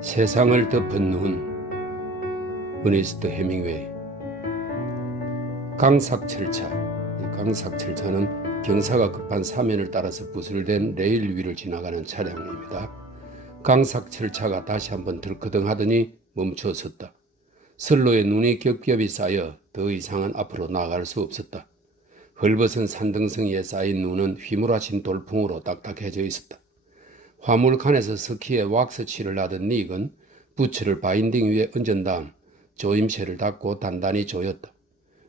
세상을 덮은 눈. 어니스트 해밍웨이. 강삭철차. 강삭철차는 경사가 급한 사면을 따라서 부설된 레일 위를 지나가는 차량입니다. 강삭철차가 다시 한번 들커덩하더니 멈춰섰다. 선로에 눈이 겹겹이 쌓여 더 이상은 앞으로 나아갈 수 없었다. 헐벗은 산등성이에 쌓인 눈은 휘몰아친 돌풍으로 딱딱해져 있었다. 화물칸에서 스키에 왁스 칠을 하던 닉은 부츠를 바인딩 위에 얹은 다음 조임쇠를 닫고 단단히 조였다.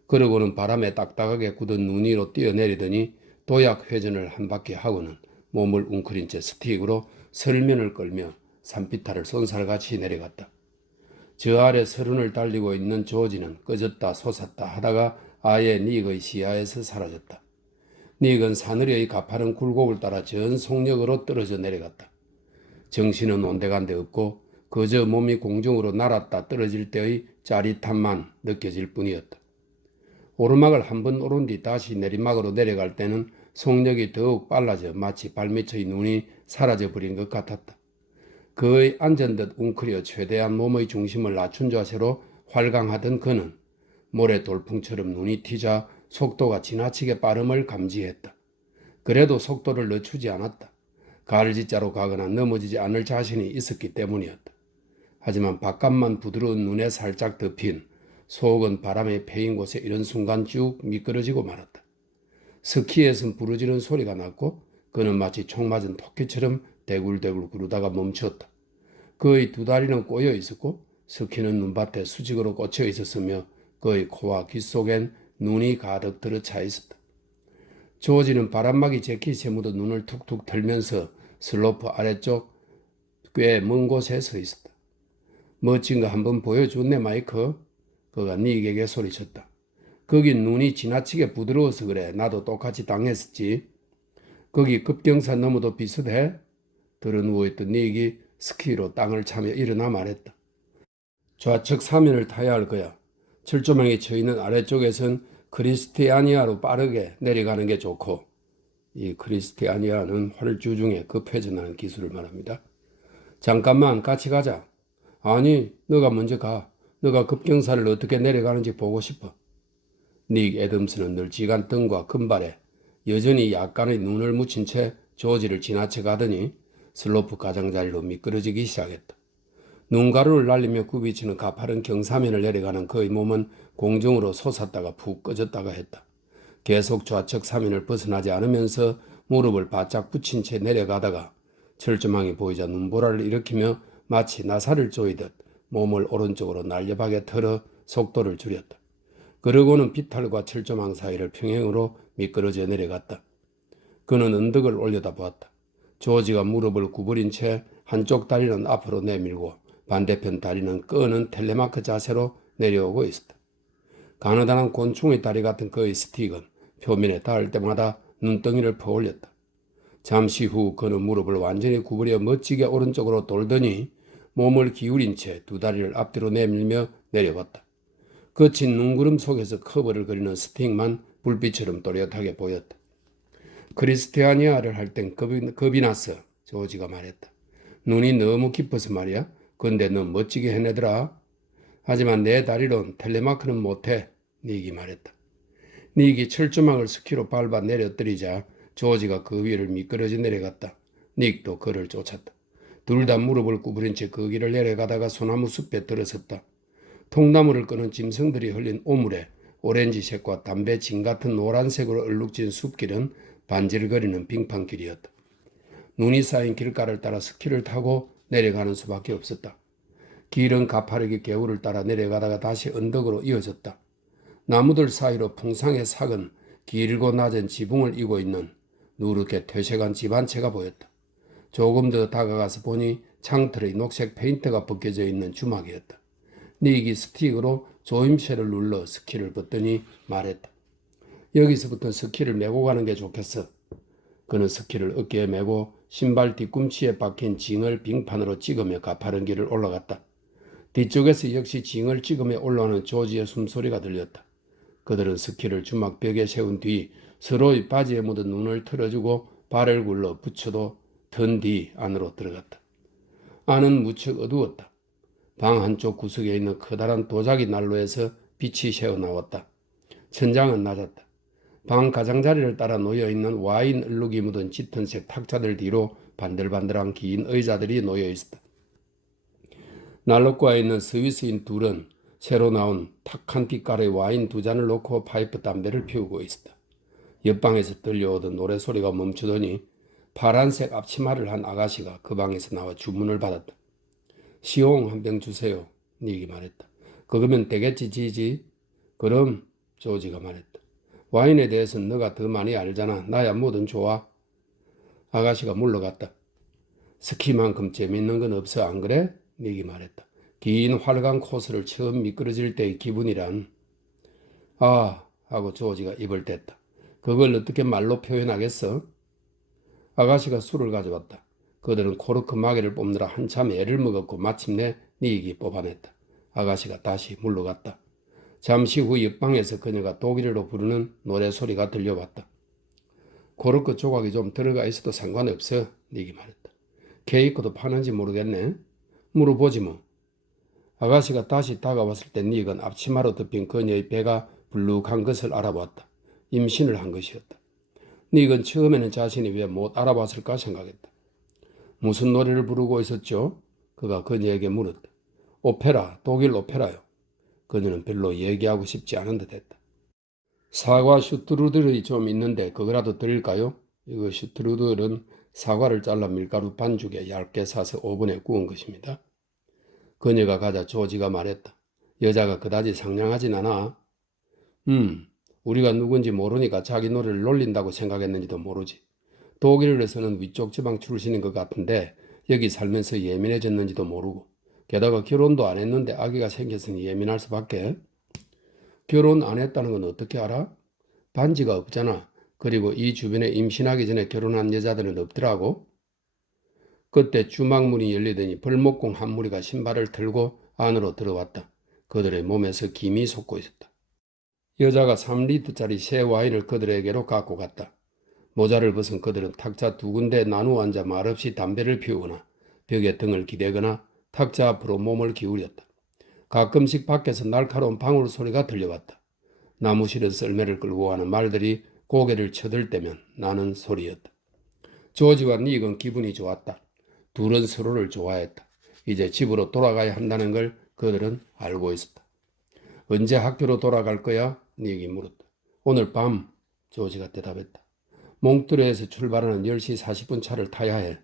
그러고는 바람에 딱딱하게 굳은 눈 위로 뛰어내리더니 도약 회전을 한 바퀴 하고는 몸을 웅크린 채 스틱으로 설면을 끌며 산비탈을 쏜살같이 내려갔다. 저 아래 서른을 달리고 있는 조지는 꺼졌다 솟았다 하다가 아예 닉의 시야에서 사라졌다. 닉은 사느리의 가파른 굴곡을 따라 전 속력으로 떨어져 내려갔다. 정신은 온데간데 없고 그저 몸이 공중으로 날았다 떨어질 때의 짜릿함만 느껴질 뿐이었다. 오르막을 한 번 오른 뒤 다시 내리막으로 내려갈 때는 속력이 더욱 빨라져 마치 발밑의 눈이 사라져버린 것 같았다. 그의 앉은 듯 웅크려 최대한 몸의 중심을 낮춘 자세로 활강하던 그는 모래 돌풍처럼 눈이 튀자 속도가 지나치게 빠름을 감지했다. 그래도 속도를 늦추지 않았다. 가을짓자로 가거나 넘어지지 않을 자신이 있었기 때문이었다. 하지만 바깥만 부드러운 눈에 살짝 덮인 속은 바람에 패인 곳에 이런 순간 쭉 미끄러지고 말았다. 스키에선 부러지는 소리가 났고 그는 마치 총 맞은 토끼처럼 대굴대굴 구르다가 멈췄다. 그의 두 다리는 꼬여 있었고 스키는 눈밭에 수직으로 꽂혀 있었으며 그의 코와 귀 속엔 눈이 가득 들어차 있었다. 조지는 바람막이 재킷에 묻은 눈을 툭툭 털면서 슬로프 아래쪽 꽤 먼 곳에 서 있었다. 멋진 거 한번 보여줬네 마이크. 그가 닉에게 소리쳤다. 거긴 눈이 지나치게 부드러워서 그래. 나도 똑같이 당했었지. 거기 급경사 너머도 비슷해? 들어 누워있던 닉이 스키로 땅을 차며 일어나 말했다. 좌측 사면을 타야 할 거야. 철조망이 쳐있는 아래쪽에선 크리스티아니아로 빠르게 내려가는 게 좋고, 이 크리스티아니아는 활주 중에 급회전하는 기술을 말합니다. 잠깐만 같이 가자. 아니, 너가 먼저 가. 너가 급경사를 어떻게 내려가는지 보고 싶어. 닉 애덤스는 널찍한 등과 금발에 여전히 약간의 눈을 묻힌 채 조지를 지나쳐 가더니 슬로프 가장자리로 미끄러지기 시작했다. 눈가루를 날리며 굽이치는 가파른 경사면을 내려가는 그의 몸은 공중으로 솟았다가 푹 꺼졌다가 했다. 계속 좌측 사면을 벗어나지 않으면서 무릎을 바짝 붙인 채 내려가다가 철조망이 보이자 눈보라를 일으키며 마치 나사를 조이듯 몸을 오른쪽으로 날렵하게 털어 속도를 줄였다. 그러고는 비탈과 철조망 사이를 평행으로 미끄러져 내려갔다. 그는 언덕을 올려다보았다. 조지가 무릎을 구부린 채 한쪽 다리는 앞으로 내밀고 반대편 다리는 끄는 텔레마크 자세로 내려오고 있었다. 가느다란 곤충의 다리 같은 그의 스틱은 표면에 닿을 때마다 눈덩이를 퍼올렸다. 잠시 후 그는 무릎을 완전히 구부려 멋지게 오른쪽으로 돌더니 몸을 기울인 채 두 다리를 앞뒤로 내밀며 내려봤다. 거친 눈구름 속에서 커브를 그리는 스틱만 불빛처럼 또렷하게 보였다. 크리스티아니아를 할 땐 겁이 났어. 조지가 말했다. 눈이 너무 깊어서 말이야. 근데 너 멋지게 해내더라. 하지만 내 다리론 텔레마크는 못해. 닉이 말했다. 닉이 철조망을 스키로 밟아 내려뜨리자 조지가 그 위를 미끄러져 내려갔다. 닉도 그를 쫓았다. 둘 다 무릎을 구부린 채 그 길을 내려가다가 소나무 숲에 들어섰다. 통나무를 끄는 짐승들이 흘린 오물에 오렌지색과 담배 진 같은 노란색으로 얼룩진 숲길은 반질거리는 빙판길이었다. 눈이 쌓인 길가를 따라 스키를 타고 내려가는 수밖에 없었다. 길은 가파르게 개울을 따라 내려가다가 다시 언덕으로 이어졌다. 나무들 사이로 풍상에 삭은 길고 낮은 지붕을 이고 있는 누렇게 퇴색한 집 한 채가 보였다. 조금 더 다가가서 보니 창틀의 녹색 페인트가 벗겨져 있는 주막이었다. 닉이 스틱으로 조임쇠를 눌러 스키를 벗더니 말했다. 여기서부터 스키를 메고 가는 게 좋겠어. 그는 스키를 어깨에 메고 신발 뒤꿈치에 박힌 징을 빙판으로 찍으며 가파른 길을 올라갔다. 뒤쪽에서 역시 징을 찍으며 올라오는 조지의 숨소리가 들렸다. 그들은 스키를 주막벽에 세운 뒤 서로의 바지에 묻은 눈을 틀어주고 발을 굴러 붙여도 턴 뒤 안으로 들어갔다. 안은 무척 어두웠다. 방 한쪽 구석에 있는 커다란 도자기 난로에서 빛이 새어나왔다. 천장은 낮았다. 방 가장자리를 따라 놓여있는 와인 얼룩이 묻은 짙은색 탁자들 뒤로 반들반들한 긴 의자들이 놓여있었다. 난로가에 있는 스위스인 둘은 새로 나온 탁한 빛깔의 와인 두 잔을 놓고 파이프 담배를 피우고 있었다. 옆방에서 들려오던 노래소리가 멈추더니 파란색 앞치마를 한 아가씨가 그 방에서 나와 주문을 받았다. 시옹 한 병 주세요. 닉이 말했다. 그거면 되겠지 지지. 그럼 조지가 말했다. 와인에 대해서는 너가 더 많이 알잖아. 나야 뭐든 좋아. 아가씨가 물러갔다. 스키만큼 재밌는 건 없어 안 그래? 닉이 말했다. 긴 활강 코스를 처음 미끄러질 때의 기분이란. 아 하고 조지가 입을 댔다. 그걸 어떻게 말로 표현하겠어? 아가씨가 술을 가져왔다. 그들은 코르크 마개를 뽑느라 한참 애를 먹었고 마침내 닉이 뽑아냈다. 아가씨가 다시 물러갔다. 잠시 후 옆방에서 그녀가 독일어로 부르는 노래소리가 들려왔다. 코르크 조각이 좀 들어가 있어도 상관없어. 닉이 말했다. 케이크도 파는지 모르겠네. 물어보지 뭐. 아가씨가 다시 다가왔을 때 닉은 앞치마로 덮인 그녀의 배가 불룩한 것을 알아보았다. 임신을 한 것이었다. 닉은 처음에는 자신이 왜 못 알아봤을까 생각했다. 무슨 노래를 부르고 있었죠? 그가 그녀에게 물었다. 오페라, 독일 오페라요. 그녀는 별로 얘기하고 싶지 않은 듯 했다. 사과 슈트루들이 좀 있는데 그거라도 드릴까요? 이거 슈트루들은 사과를 잘라 밀가루 반죽에 얇게 사서 오븐에 구운 것입니다. 그녀가 가자 조지가 말했다. 여자가 그다지 상냥하진 않아. 우리가 누군지 모르니까 자기 노래를 놀린다고 생각했는지도 모르지. 독일에서는 위쪽 지방 출신인 것 같은데 여기 살면서 예민해졌는지도 모르고 게다가 결혼도 안 했는데 아기가 생겼으니 예민할 수밖에. 결혼 안 했다는 건 어떻게 알아? 반지가 없잖아. 그리고 이 주변에 임신하기 전에 결혼한 여자들은 없더라고. 그때 주막문이 열리더니 벌목공 한 무리가 신발을 털고 안으로 들어왔다. 그들의 몸에서 김이 솟고 있었다. 여자가 3리터짜리 새 와인을 그들에게로 갖고 갔다. 모자를 벗은 그들은 탁자 두 군데 나누어 앉아 말없이 담배를 피우거나 벽에 등을 기대거나 탁자 앞으로 몸을 기울였다. 가끔씩 밖에서 날카로운 방울 소리가 들려왔다. 나무실은 썰매를 끌고 가는 말들이 고개를 쳐들 때면 나는 소리였다. 조지와 닉은 기분이 좋았다. 둘은 서로를 좋아했다. 이제 집으로 돌아가야 한다는 걸 그들은 알고 있었다. 언제 학교로 돌아갈 거야? 닉이 물었다. 오늘 밤, 조지가 대답했다. 몽트레에서 출발하는 10시 40분 차를 타야 해.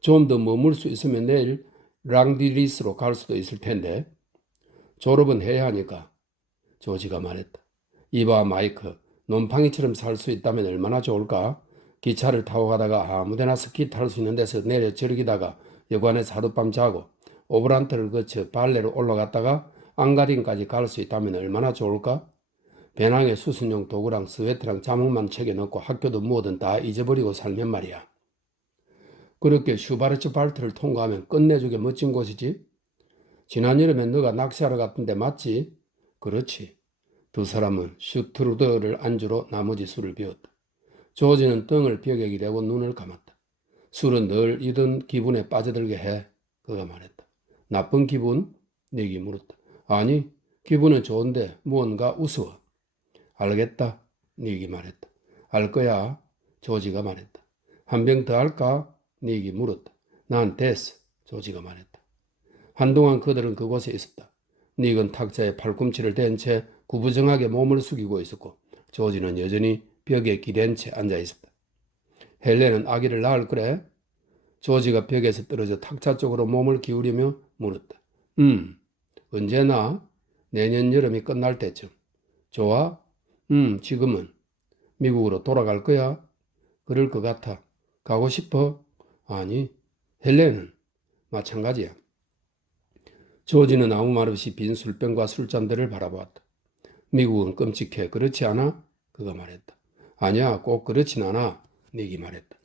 좀 더 머물 수 있으면 내일 랑디리스로 갈 수도 있을 텐데. 졸업은 해야 하니까. 조지가 말했다. 이봐 마이크, 놈팡이처럼 살 수 있다면 얼마나 좋을까? 기차를 타고 가다가 아무데나 스키 탈 수 있는 데서 내려 즐기다가 여관에서 하룻밤 자고 오브란트를 거쳐 발레로 올라갔다가 앙가린까지 갈 수 있다면 얼마나 좋을까? 배낭에 수선용 도구랑 스웨트랑 자몽만 챙겨넣고 학교도 뭐든 다 잊어버리고 살면 말이야. 그렇게 슈바르츠발트를 통과하면 끝내주게 멋진 곳이지? 지난 여름에 너가 낚시하러 갔던데 맞지? 그렇지. 두 사람은 슈트루더를 안주로 나머지 술을 비웠다. 조지는 등을 벽에 기대고 눈을 감았다. 술은 늘 이런 기분에 빠져들게 해. 그가 말했다. 나쁜 기분? 닉이 물었다. 아니, 기분은 좋은데 무언가 우스워. 알겠다. 닉이 말했다. 알 거야. 조지가 말했다. 한 병 더 할까? 닉이 물었다. 난 됐어. 조지가 말했다. 한동안 그들은 그곳에 있었다. 닉은 탁자에 팔꿈치를 댄 채 구부정하게 몸을 숙이고 있었고 조지는 여전히 벽에 기댄 채 앉아 있었다. 헬렌은 아기를 낳을 거래? 조지가 벽에서 떨어져 탁자 쪽으로 몸을 기울이며 물었다. 언제나? 내년 여름이 끝날 때쯤. 좋아? 지금은. 미국으로 돌아갈 거야? 그럴 것 같아. 가고 싶어? 아니. 헬렌은? 마찬가지야. 조지는 아무 말 없이 빈 술병과 술잔들을 바라보았다. 미국은 끔찍해. 그렇지 않아? 그가 말했다. 아니야, 꼭 그렇진 않아. 닉이 말했다.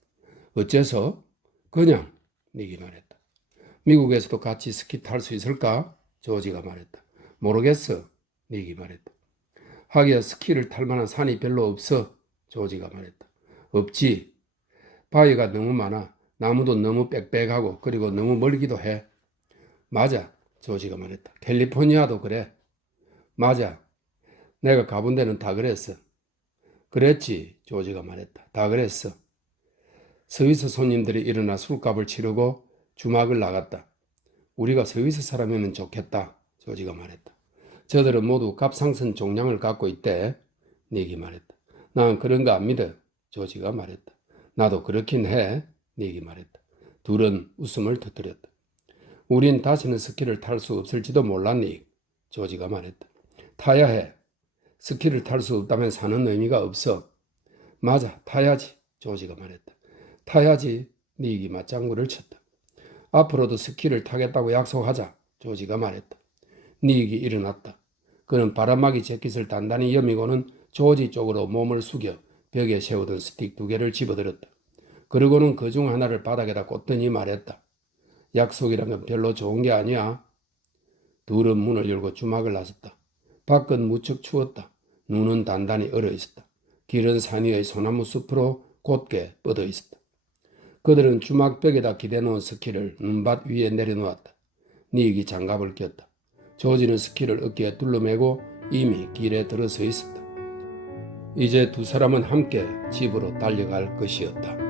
어째서? 그냥. 닉이 말했다. 미국에서도 같이 스키 탈 수 있을까? 조지가 말했다. 모르겠어. 닉이 말했다. 하기야 스키를 탈 만한 산이 별로 없어. 조지가 말했다. 없지. 바위가 너무 많아. 나무도 너무 빽빽하고 그리고 너무 멀기도 해. 맞아, 조지가 말했다. 캘리포니아도 그래. 맞아, 내가 가본 데는 다 그랬어. 그랬지, 조지가 말했다. 다 그랬어. 스위스 손님들이 일어나 술값을 치르고 주막을 나갔다. 우리가 스위스 사람이면 좋겠다, 조지가 말했다. 저들은 모두 갑상선 종양을 갖고 있대, 닉이 말했다. 난 그런 거 안 믿어, 조지가 말했다. 나도 그렇긴 해, 닉이 말했다. 둘은 웃음을 터뜨렸다. 우린 다시는 스키를 탈 수 없을지도 몰랐니? 조지가 말했다. 타야 해. 스키를 탈 수 없다면 사는 의미가 없어. 맞아, 타야지, 조지가 말했다. 타야지, 닉이 맞장구를 쳤다. 앞으로도 스키를 타겠다고 약속하자, 조지가 말했다. 닉이 일어났다. 그는 바람막이 재킷을 단단히 여미고는 조지 쪽으로 몸을 숙여 벽에 세우던 스틱 2개를 집어들었다. 그러고는 그중 하나를 바닥에다 꽂더니 말했다. 약속이란 건 별로 좋은 게 아니야. 둘은 문을 열고 주막을 나섰다. 밖은 무척 추웠다. 눈은 단단히 얼어 있었다. 길은 산 위의 소나무 숲으로 곧게 뻗어 있었다. 그들은 주막벽에다 기대놓은 스키를 눈밭 위에 내려놓았다. 닉이 장갑을 꼈다. 조지는 스키를 어깨에 둘러매고 이미 길에 들어서 있었다. 이제 두 사람은 함께 집으로 달려갈 것이었다.